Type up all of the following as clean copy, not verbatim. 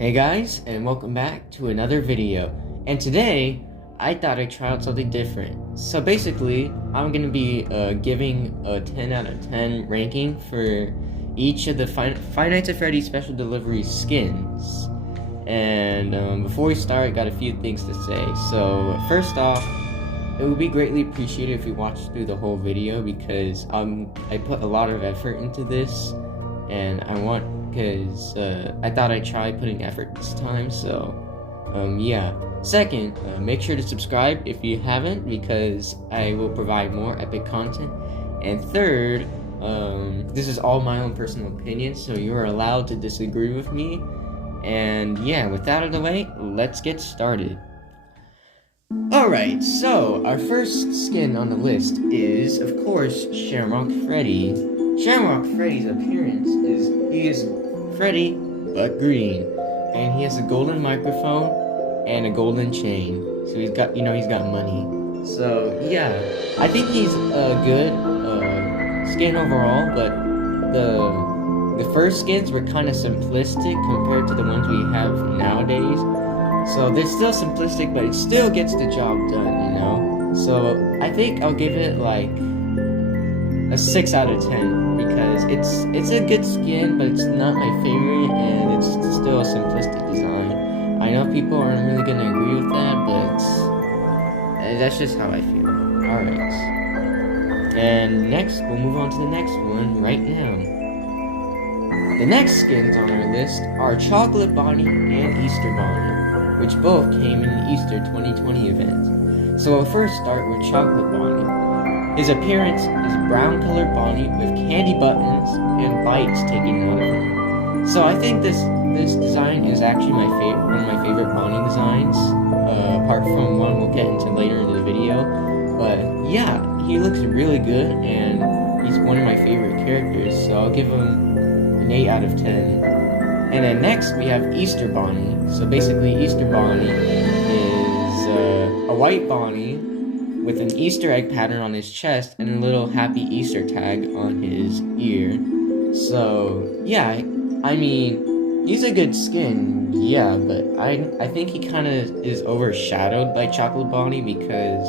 Hey guys, and welcome back to another video. And today, I thought I'd try out something different. So basically, I'm going to be giving a 10 out of 10 ranking for each of the Five Nights at Freddy's Special Delivery skins. And before we start, I got a few things to say. So first off, it would be greatly appreciated if you watched through the whole video because I put a lot of effort into this, and because I thought I'd try putting effort this time, so yeah. Second, make sure to subscribe if you haven't, because I will provide more epic content. And third, this is all my own personal opinion, so you're allowed to disagree with me. And yeah, with that out of the way, let's get started. Alright, so our first skin on the list is, of course, Shamrock Freddy. Shamrock Freddy's appearance he is Freddy, but green. And he has a golden microphone and a golden chain. So he's got money. So yeah, I think he's a good skin overall, but the first skins were kind of simplistic compared to the ones we have nowadays. So they're still simplistic, but it still gets the job done, you know? So I think I'll give it like a 6 out of 10 because it's a good skin, but it's not my favorite, and it's still a simplistic design. I know people aren't really gonna agree with that, but that's just how I feel. Alright. And next, we'll move on to the next one right now. The next skins on our list are Chocolate Bonnie and Easter Bonnie, which both came in the Easter 2020 event. So we'll first start with Chocolate Bonnie. His appearance is brown colored Bonnie with candy buttons and bites taken out of him. So I think this design is actually one of my favorite Bonnie designs, apart from one we'll get into later in the video. But yeah, he looks really good, and he's one of my favorite characters, so I'll give him an 8 out of 10. And then next we have Easter Bonnie. So basically Easter Bonnie is a white Bonnie with an Easter egg pattern on his chest and a little happy Easter tag on his ear. So yeah, I mean, he's a good skin, yeah, but I think he kind of is overshadowed by Chocolate Bonnie because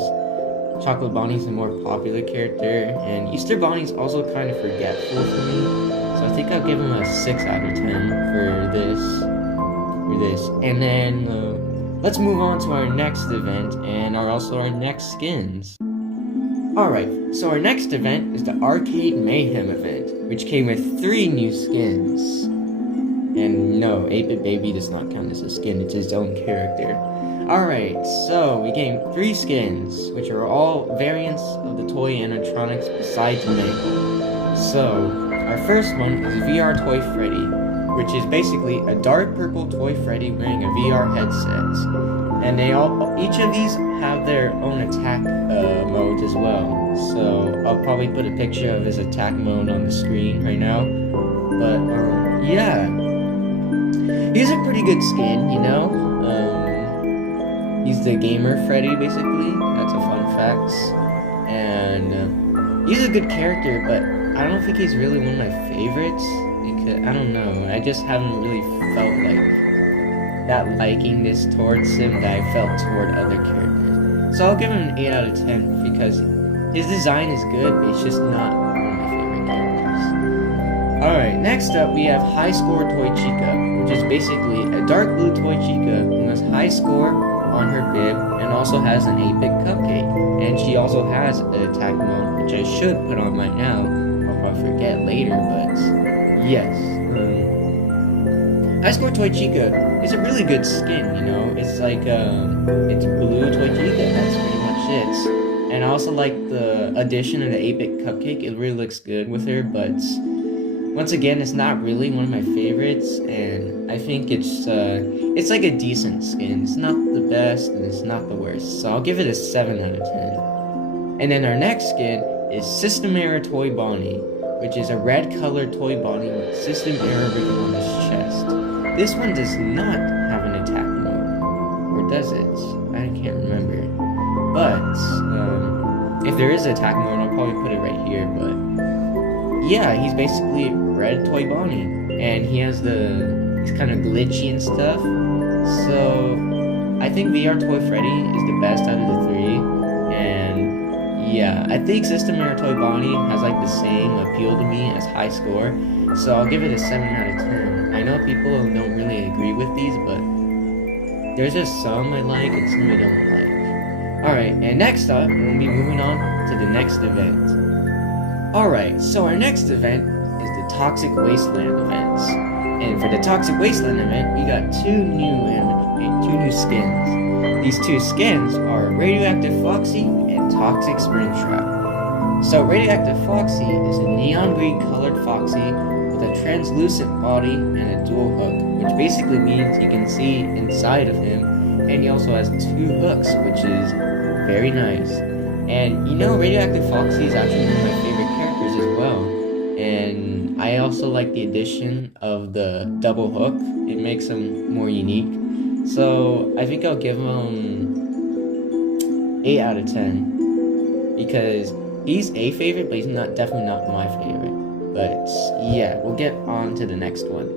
Chocolate Bonnie's a more popular character, and Easter Bonnie's also kind of forgetful for me. So I think I'll give him a 6 out of 10 for this. And then let's move on to our next event and also our next skins. Alright, so our next event is the Arcade Mayhem event, which came with 3 new skins. And no, 8-Bit Baby does not count as a skin, it's his own character. Alright, so we gained 3 skins, which are all variants of the toy animatronics besides Mayhem. So, our first one is VR Toy Freddy, which is basically a dark purple toy Freddy wearing a VR headset. And each of these have their own attack modes as well. So I'll probably put a picture of his attack mode on the screen right now. But yeah, he's a pretty good skin, you know. He's the gamer Freddy, basically. That's a fun fact. And he's a good character, but I don't think he's really one of my favorites. Because, I don't know, I just haven't really felt like that likingness towards him that I felt toward other characters. So I'll give him an 8 out of 10 because his design is good, but it's just not one of my favorite characters. Alright, next up we have High Score Toy Chica, which is basically a dark blue toy Chica who has high score on her bib and also has an 8-bit cupcake. And she also has an attack mode, which I should put on right now, or I'll forget later, but yes. High Score Toy Chica is a really good skin, you know? It's like, it's blue Toy Chica, that's pretty much it. And I also like the addition of the 8-bit cupcake, it really looks good with her, but once again, it's not really one of my favorites, and I think it's like a decent skin. It's not the best, and it's not the worst, so I'll give it a 7 out of 10. And then our next skin is System Error Toy Bonnie, which is a red colored toy Bonnie with System Error written on his chest. This one does not have an attack mode, or does it? I can't remember. But if there is an attack mode, I'll probably put it right here, but yeah, he's basically red toy Bonnie, and he has the he's kind of glitchy and stuff. So I think VR Toy Freddy is the best out of the three, and yeah, I think System Mario Toy Bonnie has like the same appeal to me as High Score, so I'll give it a 7 out of 10. I know people don't really agree with these, but there's just some I like and some I don't like. Alright, and next up, we'll be moving on to the next event. Alright, so our next event is the Toxic Wasteland events. And for the Toxic Wasteland event, we got two new skins. These two skins are Radioactive Foxy and Toxic Springtrap. So Radioactive Foxy is a neon green colored Foxy with a translucent body and a dual hook, which basically means you can see inside of him, and he also has two hooks, which is very nice. And you know, Radioactive Foxy is actually one of my favorite characters as well. And I also like the addition of the double hook. It makes him more unique. So I think I'll give him 8 out of 10. Because he's a favorite, but he's definitely not my favorite. But yeah, we'll get on to the next one.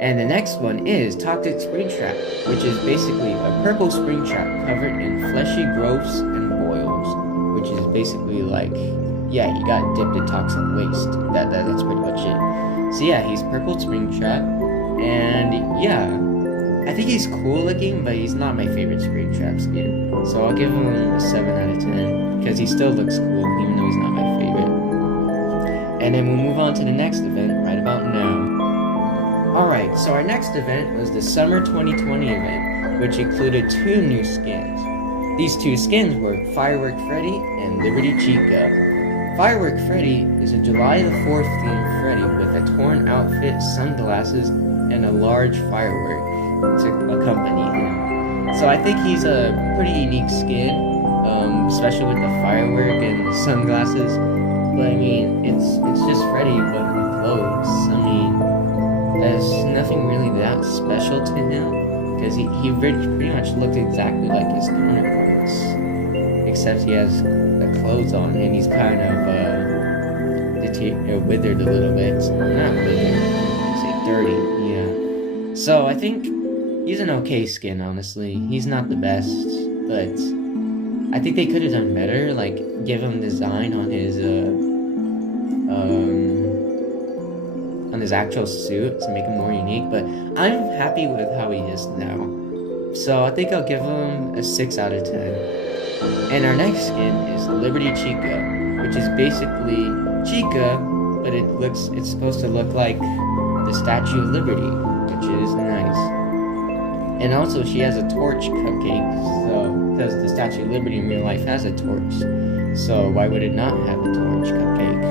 And the next one is Toxic Springtrap, which is basically a purple Springtrap covered in fleshy growths and boils, which is basically like, yeah, he got dipped in toxic waste. That's pretty much it. So yeah, he's purple Springtrap, and yeah, I think he's cool looking, but he's not my favorite Springtrap skin. So I'll give him a 7 out of 10, because he still looks cool, even though he's not my favorite. And then we'll move on to the next event right about now. Alright, so our next event was the Summer 2020 event, which included two new skins. These two skins were Firework Freddy and Liberty Chica. Firework Freddy is a July the 4th themed Freddy with a torn outfit, sunglasses, and a large firework to accompany him. So I think he's a pretty unique skin, especially with the firework and the sunglasses. But I mean, it's just Freddy, but with clothes. I mean, there's nothing really that special to him, because he pretty much looks exactly like his counterparts, except he has the clothes on and he's kind of withered a little bit. Not withered, I'd say dirty, yeah. So I think he's an okay skin, honestly. He's not the best, but I think they could have done better, like give him design on his actual suit to make him more unique, but I'm happy with how he is now. So I think I'll give him a 6 out of 10. And our next skin is Liberty Chica, which is basically Chica, but it's supposed to look like the Statue of Liberty, which is nice. And also she has a torch cupcake, so because the Statue of Liberty in real life has a torch, so why would it not have a torch cupcake?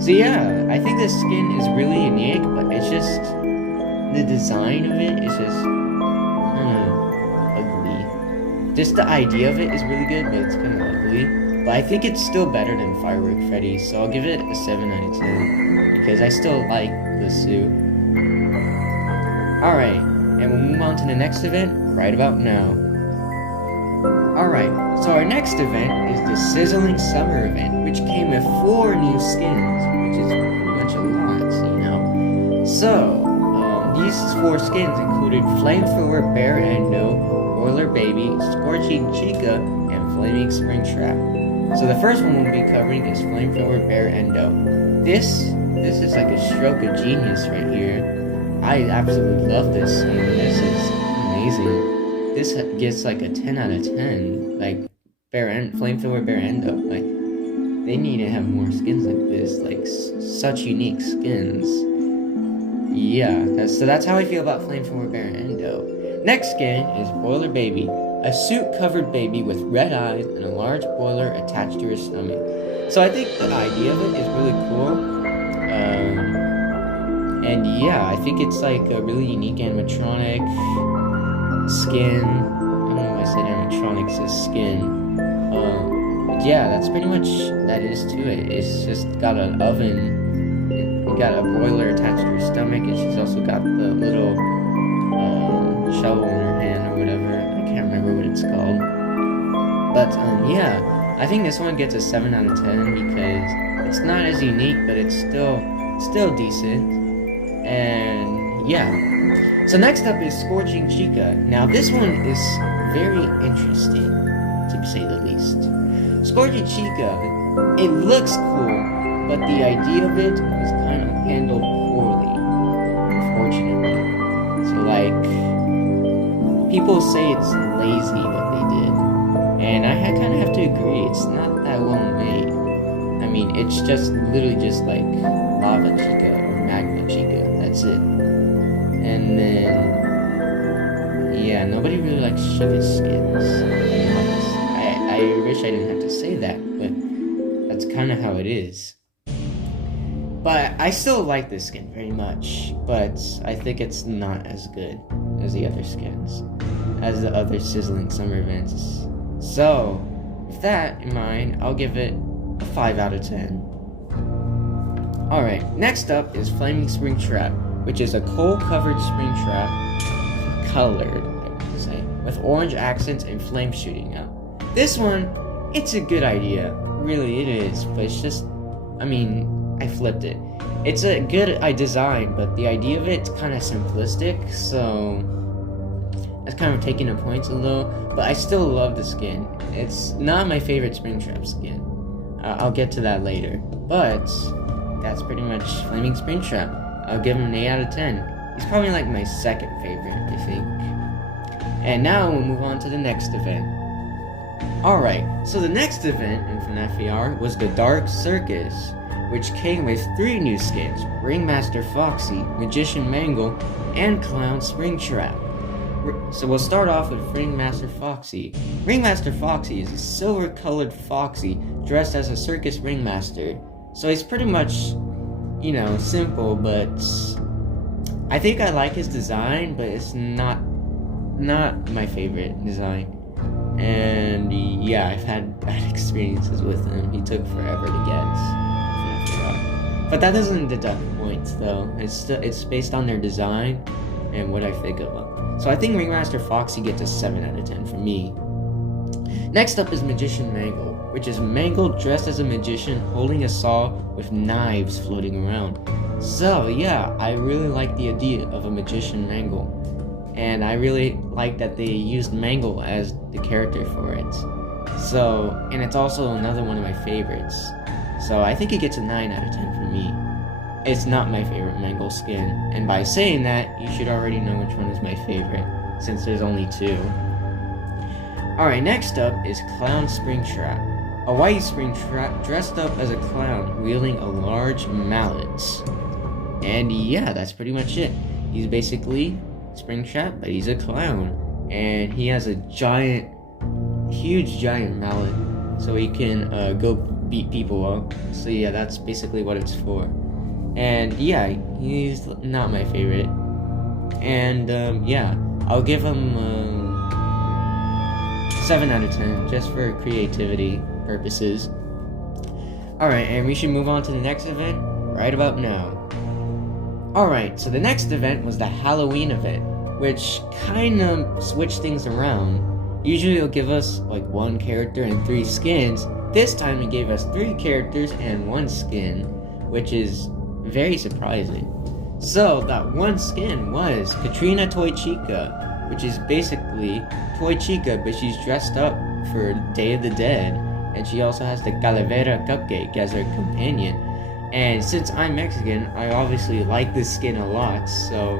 So yeah, I think this skin is really unique, but it's just, the design of it is just, kind of ugly. Just the idea of it is really good, but it's kind of ugly. But I think it's still better than Firework Freddy, so I'll give it a 7 out of 10, because I still like the suit. Alright, and we'll move on to the next event right about now. Alright, so our next event is the Sizzling Summer event, which came with 4 new skins, which is pretty much a lot, you know. So, these 4 skins included Flamethrower Bear Endo, Boiler Baby, Scorching Chica, and Flaming Springtrap. So the first one we'll be covering is Flamethrower Bear Endo. This is like a stroke of genius right here. I absolutely love this skin. This is amazing. This gets like a 10 out of 10. Like, Flamethrower Bear Endo. Like, they need to have more skins like this. Like, such unique skins. Yeah, so that's how I feel about Flamethrower Bear Endo. Next skin is Boiler Baby. A suit-covered baby with red eyes and a large boiler attached to her stomach. So I think the idea of it is really cool. And yeah, I think it's like a really unique animatronic skin. I don't know why I said animatronics as skin. But yeah, that's pretty much that is to it. It's just got an oven. It got a boiler attached to her stomach, and she's also got the little shovel in her hand or whatever. I can't remember what it's called. But yeah, I think this one gets a 7 out of 10 because it's not as unique, but it's still decent. And yeah, So next up is Scorching Chica. Now this one is very interesting, to say the least. Scorching Chica, it looks cool, but the idea of it is kind of handled poorly, unfortunately. So like, people say it's lazy what they did, and I kind of have to agree, it's not that well made. I mean, it's just literally just like Lava Chica or Magma Chica, that's it. And then, yeah, nobody really likes Chica skins. I wish I didn't have to say that, but that's kind of how it is. But I still like this skin very much, but I think it's not as good as the other skins, as the other Sizzling Summer events. So, with that in mind, I'll give it a 5 out of 10. Alright, next up is Flaming Spring Trap, which is a coal-covered spring trap, colored, I would say, with orange accents and flames shooting out. This one, it's a good idea, really it is, but it's just, I mean, I flipped it. It's a good design, but the idea of it's kind of simplistic, so that's kind of taking the points a little, but I still love the skin. It's not my favorite Springtrap skin. I'll get to that later, but that's pretty much Flaming Springtrap. I'll give him an 8 out of 10. He's probably like my second favorite, I think. And now we'll move on to the next event. Alright, so the next event in FNAF VR was the Dark Circus, which came with 3 new skins: Ringmaster Foxy, Magician Mangle, and Clown Springtrap. So we'll start off with Ringmaster Foxy. Ringmaster Foxy is a silver-colored Foxy dressed as a circus ringmaster. So he's pretty much, you know, simple, but I think I like his design, but it's not my favorite design. And yeah, I've had bad experiences with him. He took forever to get. But that doesn't deduct points, though. It's based on their design and what I think of them. So I think Ringmaster Foxy gets a 7 out of 10 for me. Next up is Magician Mangle, which is Mangle dressed as a magician holding a saw with knives floating around. So yeah, I really like the idea of a Magician Mangle. And I really like that they used Mangle as the character for it. So, and it's also another one of my favorites. So I think it gets a 9 out of 10 for me. It's not my favorite Mangle skin, and by saying that, you should already know which one is my favorite, since there's only 2. Alright, next up is Clown Springtrap. A white Springtrap dressed up as a clown, wielding a large mallet. And yeah, that's pretty much it. He's basically Springtrap, but he's a clown. And he has a huge giant mallet, so he can go beat people up. So yeah, that's basically what it's for. And yeah, he's not my favorite. And yeah, I'll give him 7 out of 10, just for creativity purposes. Alright, and we should move on to the next event right about now. Alright, so the next event was the Halloween event, which kind of switched things around. Usually it'll give us like 1 character and 3 skins. This time it gave us 3 characters and 1 skin, which is very surprising. So that 1 skin was Katrina Toy Chica, which is basically Toy Chica, but she's dressed up for Day of the Dead, and she also has the Calavera Cupcake as her companion. And since I'm Mexican, I obviously like this skin a lot, so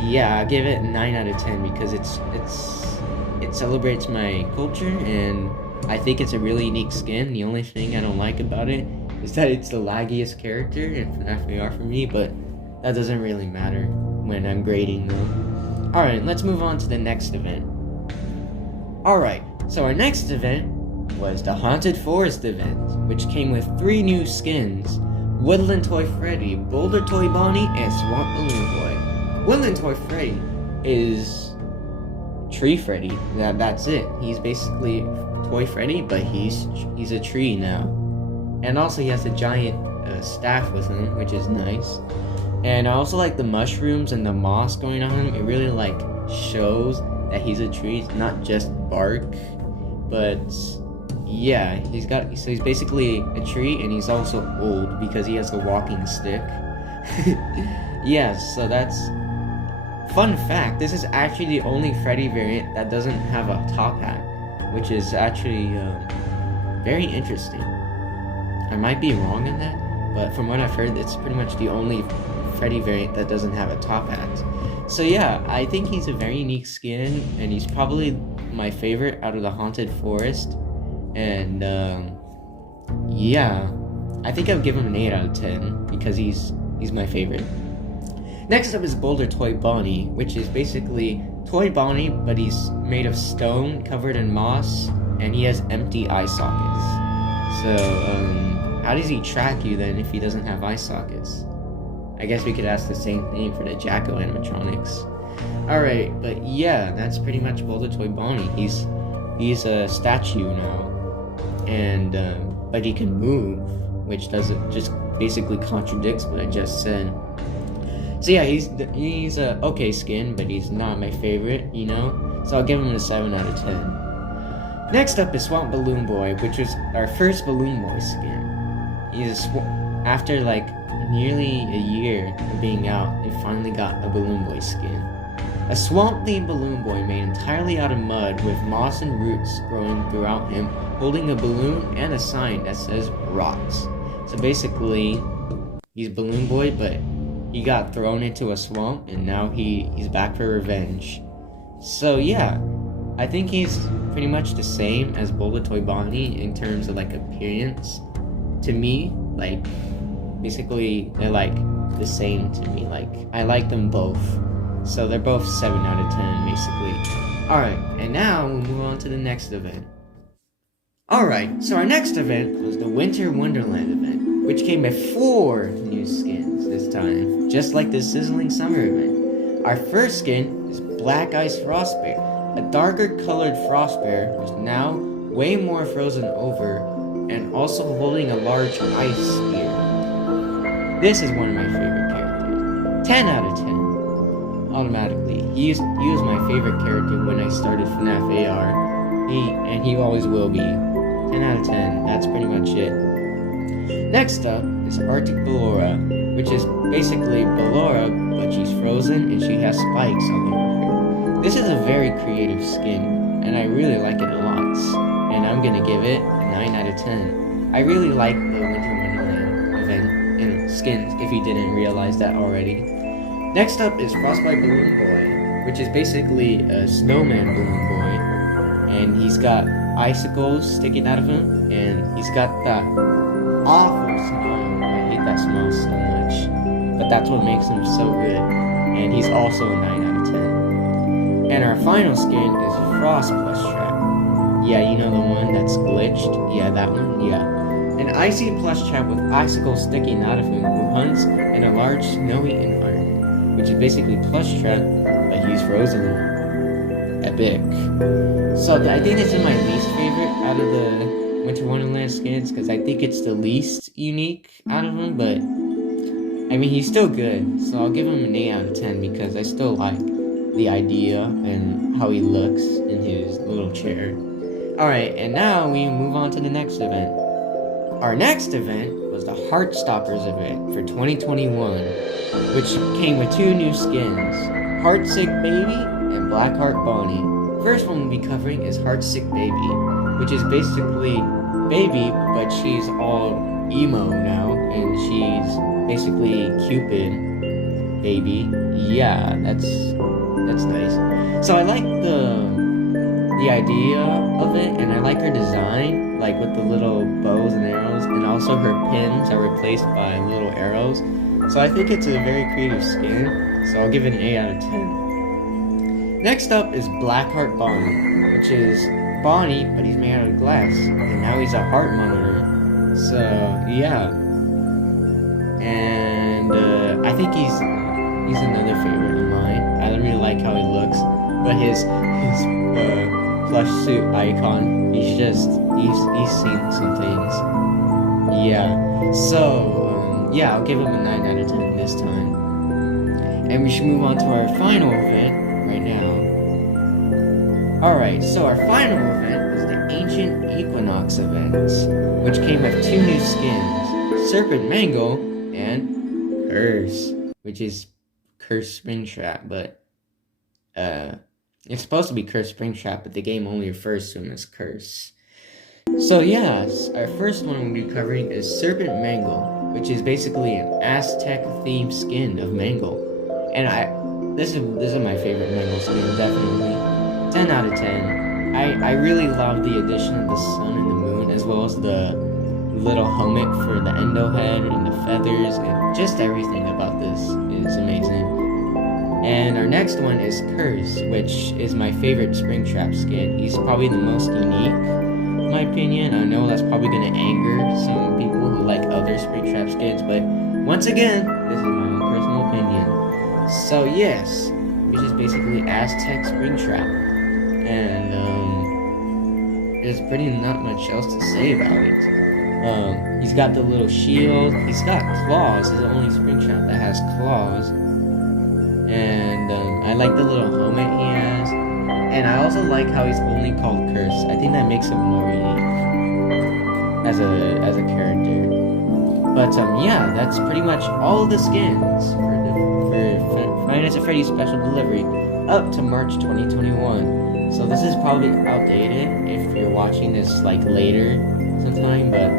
yeah, I give it 9 out of 10 because it celebrates my culture, and I think it's a really unique skin. The only thing I don't like about it is that it's the laggiest character in FNAF VR for me, but that doesn't really matter when I'm grading them. Alright, let's move on to the next event. Alright, so our next event was the Haunted Forest event, which came with 3 new skins: Woodland Toy Freddy, Boulder Toy Bonnie, and Swamp Balloon Boy. Woodland Toy Freddy is Tree Freddy. That's it. He's basically Toy Freddy, but he's a tree now. And also he has a giant staff with him, which is nice. And I also like the mushrooms and the moss going on him. It really like shows that he's a tree. It's not just bark, but yeah, he's basically a tree, and he's also old because he has a walking stick. Yeah, so Fun fact, this is actually the only Freddy variant that doesn't have a top hat, which is actually very interesting. I might be wrong in that, but from what I've heard, it's pretty much the only Freddy variant that doesn't have a top hat. So yeah, I think he's a very unique skin, and he's probably my favorite out of the Haunted Forest. And yeah, I think I'll give him an 8 out of 10 because he's my favorite. Next up is Boulder Toy Bonnie, which is basically Toy Bonnie, but he's made of stone covered in moss, and he has empty eye sockets. So how does he track you then if he doesn't have eye sockets? I guess we could ask the same thing for the Jacko animatronics. Alright, but yeah, that's pretty much Boulder Toy Bonnie. He's a statue now, and but he can move, which doesn't just basically contradicts what I just said. So yeah, he's a okay skin, but he's not my favorite, you know? So I'll give him a 7 out of 10. Next up is Swamp Balloon Boy, which was our first Balloon Boy skin. After like nearly a year of being out, they finally got a Balloon Boy skin. A swamp-themed balloon boy made entirely out of mud with moss and roots growing throughout him, holding a balloon and a sign that says rocks. So basically, he's Balloon Boy, but he got thrown into a swamp, and now he's back for revenge. So yeah, I think he's pretty much the same as Boulder Toy Bonnie in terms of like appearance. To me, like, basically they're like the same to me. Like, I like them both. So they're both 7 out of 10 basically. Alright, and now we'll move on to the next event. Alright, so our next event was the Winter Wonderland event, which came with 4 new skins this time, just like the Sizzling Summer event. Our first skin is Black Ice Frostbear. A darker colored Frostbear who's now way more frozen over and also holding a large ice spear. This is one of my favorite characters. 10 out of 10. Automatically. He was my favorite character when I started FNAF AR. He always will be. 10 out of 10. That's pretty much it. Next up is Arctic Ballora, which is basically Ballora, but she's frozen and she has spikes all over her. This is a very creative skin, and I really like it a lot. And I'm gonna give it a 9 out of 10. I really like the Winter Wonderland event and skins, if you didn't realize that already. Next up is Frostbite Balloon Boy, which is basically a snowman balloon boy, and he's got icicles sticking out of him, and he's got that awful smile. I hate that smile so much, but that's what makes him so good, and he's also a 9 out of 10. And our final skin is Frost Plush Trap. Yeah, you know the one that's glitched? Yeah, that one? Yeah. An icy plush trap with icicles sticking out of him who hunts in a large snowy environment, which is basically plush trap, but he's frozen. Epic. So I think this is my least favorite out of the Winter Wonderland skins, because I think it's the least unique out of them, but I mean, he's still good, so I'll give him an 8 out of 10 because I still like the idea and how he looks in his little chair. Alright, and now we move on to the next event. Our next event was the Heartstoppers event for 2021, which came with 2 new skins, Heartsick Baby and Blackheart Bonnie. First one we'll be covering is Heartsick Baby, which is basically Baby, but she's all emo now, and she's basically Cupid Baby. Yeah, that's nice. So I like the idea of it, and I like her design, like with the little bows and arrows, and also her pins are replaced by little arrows. So I think it's a very creative skin, so I'll give it an 8 out of 10. Next up is Blackheart Bonnie, which is Bonnie, but he's made out of glass, and now he's a heart monitor. So yeah, and I think he's another favorite of mine. I really like how he looks, but his plush suit icon, he's seen some things. Yeah, so yeah, I'll give him a 9 out of 10 this time. And we should move on to our final event right now. Alright, so our final event was the Ancient Equinox event, which came with 2 new skins, Serpent Mango and Curse, which is Curse Springtrap, but it's supposed to be Curse Springtrap, but the game only refers to him as Curse. So yes, our first one we'll be covering is Serpent Mangle, which is basically an Aztec-themed skin of Mangle. And this is my favorite Mangle skin, definitely. 10 out of 10. I really love the addition of the sun and the moon, as well as the little helmet for the endo head and the feathers, and just everything about this is amazing. And our next one is Curse, which is my favorite Springtrap skin. He's probably the most unique, in my opinion. I know that's probably going to anger some people who like other Springtrap skins, but once again, this is my own personal opinion. So yes, which is basically Aztec Springtrap. And there's pretty not much else to say about it. He's got the little shield. He's got claws. He's the only Springtrap that has claws. And I like the little helmet he has. And I also like how he's only called Curse. I think that makes him more unique as a character. But yeah, that's pretty much all the skins for Five Nights at Freddy's Special Delivery up to March 2021. So this is probably outdated if you're watching this like later sometime, but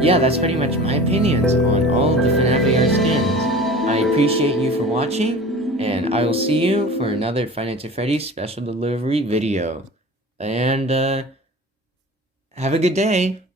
yeah, that's pretty much my opinions on all of the FNAF AR skins. I appreciate you for watching, and I will see you for another Five Nights at Freddy's Special Delivery video. And have a good day.